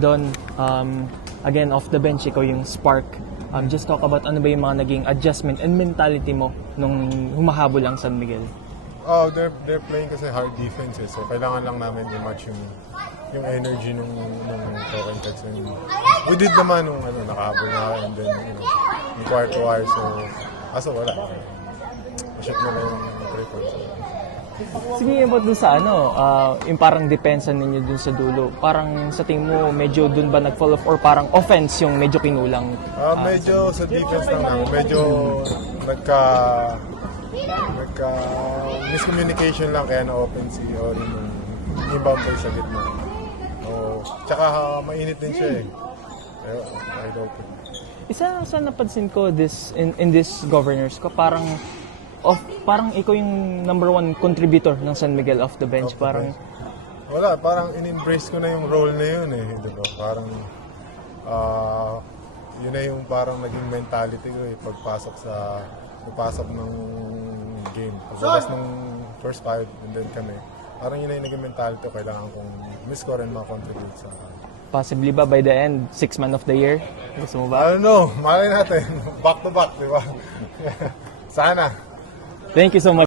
Don, again, off the bench, ikaw yung spark. Just talk about ano ba yung mga naging adjustment and mentality mo nung humahabol ang San Miguel. Oh, they're playing kasi hard defense eh. So kailangan lang namin i-match yung energy nung Token Cats. We did naman nung nakahabol na ako and then yung quarter wire. So kaso wala. Masyot na lang yung 3 points. Sige about dun sa yung parang depensa ninyo dun sa dulo. Parang sa tingin mo, medyo dun ba nag-fall off or parang offense yung medyo kinulang? Medyo sa defense lang namin. Medyo nagka miscommunication lang kaya na-open si Ori nung i-bumper sa gitna. Tsaka mainit din siya eh. Wide open. Isa sa napansin ko in this governors ko, parang ikaw yung number 1 contributor ng San Miguel off the bench. Wala, parang in-embrace ko na yung role na yun eh. Diba? Parang yun na yung parang naging mentality ko eh. Pagpasok ng game. Paglabas ng first 5 and then kami. Parang yun na yung naging mentality ko. Kailangan kong miss-score and ma-contribute sa Possibly ba by the end, 6th man of the year? Gusto mo ba? I don't know. Malay natin. Back to back, di ba? Sana. Thank you so much.